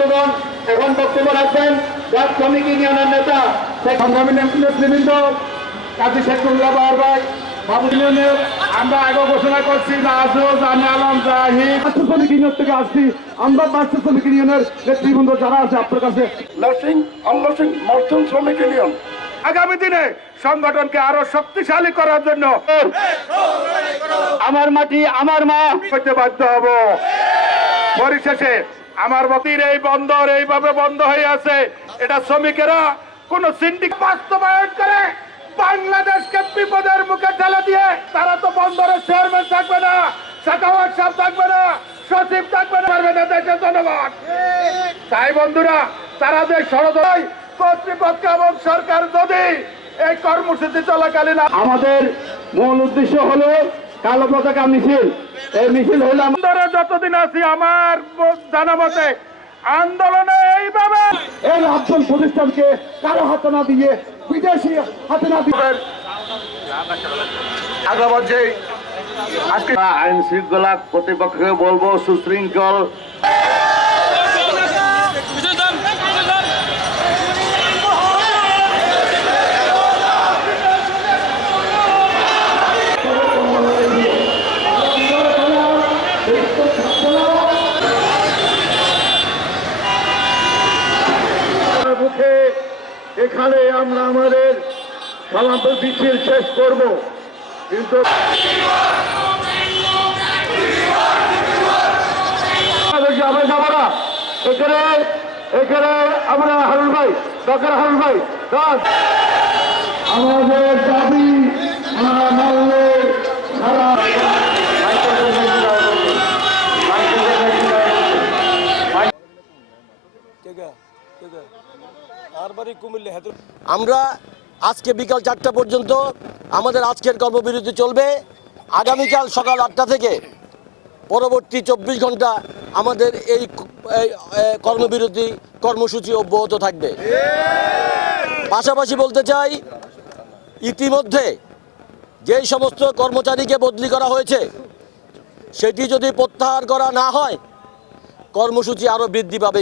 বন্ধুগণ এখন বক্তব্য রাখবেন জাত শ্রমিক ইউনিয়নের নেতা সংগ্রামী নেতৃবৃন্দ কাজী শেখুল্লাহ বাহার ভাই বাবু ইউনিয়নের আমরা আগে ঘোষণা করছি নাজুজ আমি আলম জাহিদ। বাস্তব শ্রমিক ইউনিয়ন থেকে আসছি। আমরা বাস্তব শ্রমিক ইউনিয়নের নেতৃবৃন্দ যারা আছে আপনার কাছে নার্সিং আনলার্সিং মার্চেন্ট শ্রমিক ইউনিয়ন। আগামী দিনে সংগঠনকে আরও শক্তিশালী করার জন্য আমার মাটি আমার মা করতে বাধ্য হব। পরিশেষে আমার মতির এই বন্দর এইভাবে বন্ধ হয়ে আছে। এটা শ্রমিকেরা কোন সিন্ডিক বাস্তবায়ন করে, বাংলাদেশকে বিপদের মুখে ঠেলে দিয়ে তারা তো বন্দরের চেয়ারম্যান থাকবে না সাকাওয়াত সাহেব থাকবে না, সচিব থাকবে না, পারবে না দেশের জনগণ। তাই বন্ধুরা, তারা যে ষড়যন্ত্র কর্তৃপক্ষ এবং সরকার যদি এই কর্মসূচি চলাকালীন আমাদের মূল উদ্দেশ্য হলো কালো পতাকা মিছিল। এই মিছিল হইল আমরা যতদিন আছি আমার জানা মতে আন্দোলনে এইভাবে এই রাজ্য প্রতিষ্ঠানকে কারও হাতে না দিয়ে বিদেশি হাতে না দিয়ে যে আজকে আইন শৃঙ্খলা কর্তৃপক্ষকে বলব সুশৃঙ্খল মুখে এখানে আমরা আমাদের সমাবেশ মিছিল শেষ করব। কিন্তু আমরা যাব না এখানে এখানে আমরা হারুন ভাই ডক্টর হারুন ভাই আমাদের দাবি আমরা মানলে সারা আমরা আজকে বিকাল চারটা পর্যন্ত আমাদের আজকের কর্মবিরতি চলবে। আগামীকাল সকাল আটটা থেকে পরবর্তী চব্বিশ ঘণ্টা আমাদের এই কর্মবিরতি, কর্মসূচি অব্যাহত থাকবে। পাশাপাশি বলতে চাই, ইতিমধ্যে যেই সমস্ত কর্মচারীকে বদলি করা হয়েছে, সেটি যদি প্রত্যাহার করা না হয়, কর্মসূচি আরও বৃদ্ধি পাবে।